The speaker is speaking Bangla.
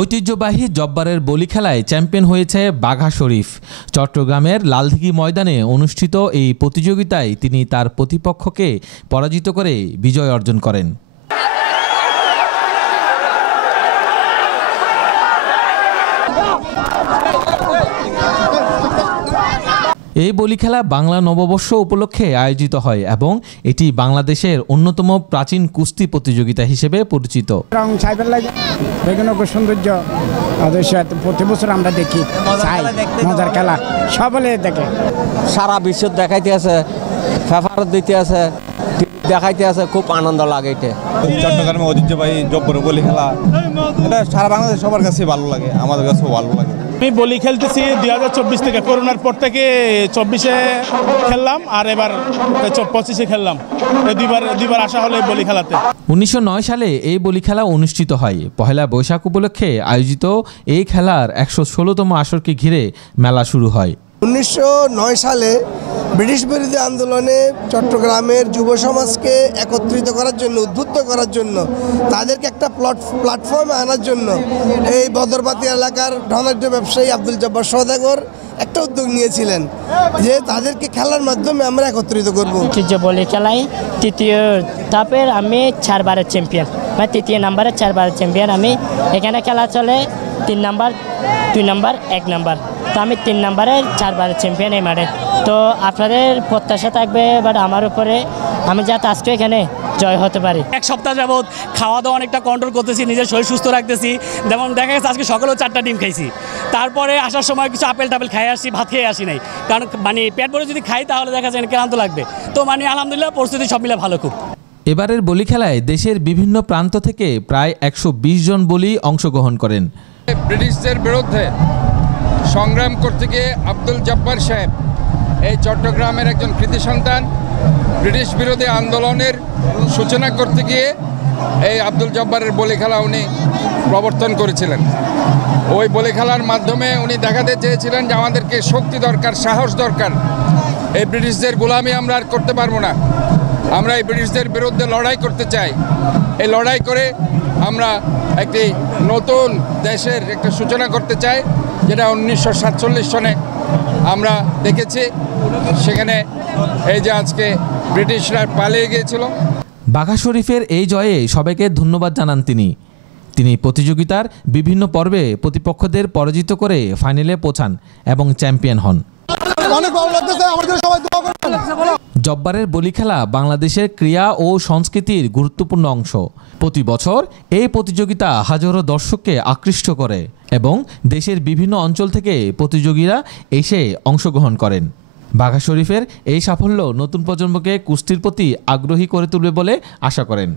ঐতিহ্যবাহী জব্বারের বলি খেলায় চ্যাম্পিয়ন হয়েছে বাঘা শরীফ। চট্টগ্রামের লালদিঘি ময়দানে অনুষ্ঠিত এই প্রতিযোগিতায় তিনি তার প্রতিপক্ষকে পরাজিত করে বিজয় অর্জন করেন। এই বলি খেলা বাংলা নববর্ষ উপলক্ষে আয়োজিত হয় এবং এটি বাংলাদেশের অন্যতম প্রাচীন কুস্তি প্রতিযোগিতা হিসেবে পরিচিত। সৌন্দর্য প্রতি বছর আমরা দেখি, মজার খেলা সবাই দেখে, সারা বিশ্ব দেখাইতে আছে, ফেফার দিতে আছে, দেখাইতে আছে, খুব আনন্দ লাগে। এটা চট্টগ্রামের ঐতিহ্যবাহী জব্বর বলি খেলা, এটা সারা বাংলাদেশ সবার কাছে ভালো লাগে, আমাদের কাছেও ভালো লাগে। আমি বলি খেলতেছি 2024 থেকে, করোনার পর থেকে 24-এ খেললাম আর এবার 25-এ খেললাম। দুইবার আসা হলো বলি খেলাতে। 1909 সালে এই বলি খেলা অনুষ্ঠিত হয়। পহেলা বৈশাখ উপলক্ষে আয়োজিত এই খেলার 116তম আসরকে ঘিরে মেলা শুরু হয়। 1909 সালে ব্রিটিশ বিরোধী আন্দোলনে চট্টগ্রামের যুব সমাজকে একত্রিত করার জন্য, উদ্বুদ্ধ করার জন্য, তাদেরকে একটা প্ল্যাটফর্মে আনার জন্য এই বদরবাতি এলাকার ধনাঢ্য ব্যবসায়ী আব্দুল জব্বার সওদাগর একটা উদ্যোগ নিয়েছিলেন যে তাদেরকে খেলার মাধ্যমে আমরা একত্রিত করব। বলি খেলায় তৃতীয় ধাপের আমি 4 বারের চ্যাম্পিয়ন, বা তৃতীয় নাম্বারের 4 বারের চ্যাম্পিয়ন। আমি এখানে খেলা চলে 3 নাম্বার, 2 নাম্বার, 1 নাম্বার। তো আমি 3 নাম্বারের 4 বারের চ্যাম্পিয়ন এই মাঠে। তো আপনাদের প্রত্যাশা থাকবে বাট আমার উপরে, আমি যাতে আজকে এখানে জয় হতে পারি। 1 সপ্তাহ যাবৎ খাওয়া দাওয়া অনেকটা কন্ট্রোল করতেছি, নিজের শরীর সুস্থ রাখতেছি। যেমন দেখা গেছে আজকে সকালেও 4টা ডিম খাইছি, তারপরে আসার সময় কিছু আপেল টাপেল খাই আসছি, ভাত খেয়ে আসি নাই, কারণ পেট ভরে যদি খাই তাহলে দেখা যায় ক্লান্ত লাগবে। তো আলহামদুলিল্লাহ পরিস্থিতি সব মিলে ভালো খুব। এবারের বলি খেলায় দেশের বিভিন্ন প্রান্ত থেকে প্রায় 120 জন বলি অংশগ্রহণ করেন। ব্রিটিশদের বিরুদ্ধে সংগ্রাম করতে গিয়ে আব্দুল জব্বার সাহেব এই চট্টগ্রামের একজন কৃতি সন্তান। ব্রিটিশ বিরোধী আন্দোলনের সূচনা করতে গিয়ে এই আব্দুল জব্বারের বলি খেলা উনি প্রবর্তন করেছিলেন। ওই বলি খেলার মাধ্যমে উনি দেখাতে চেয়েছিলেন যে আমাদেরকে শক্তি দরকার, সাহস দরকার। এই ব্রিটিশদের গোলামি আমরা আর করতে পারবো না, আমরা এই ব্রিটিশদের বিরুদ্ধে লড়াই করতে চাই। এই লড়াই করে আমরা একটি নতুন দেশের একটা সূচনা করতে চাই, যেটা 1947 সনে আমরা দেখেছি। সেখানে এই যে আজকে ব্রিটিশরা পালিয়ে গিয়েছিল। বাঘা শরীফের এই জয়ে সবাইকে ধন্যবাদ জানান তিনি প্রতিযোগিতার বিভিন্ন পর্বে প্রতিপক্ষদের পরাজিত করে ফাইনালে পৌঁছান এবং চ্যাম্পিয়ন হন। জব্বারের বলি খেলা বাংলাদেশের ক্রীড়া ও সংস্কৃতির গুরুত্বপূর্ণ অংশ। প্রতি বছর এই প্রতিযোগিতা হাজারো দর্শককে আকৃষ্ট করে এবং দেশের বিভিন্ন অঞ্চল থেকে প্রতিযোগীরা এসে অংশগ্রহণ করেন। বাঘা শরীফের এই সাফল্য নতুন প্রজন্মকে কুস্তির প্রতি আগ্রহী করে তুলবে বলে আশা করেন।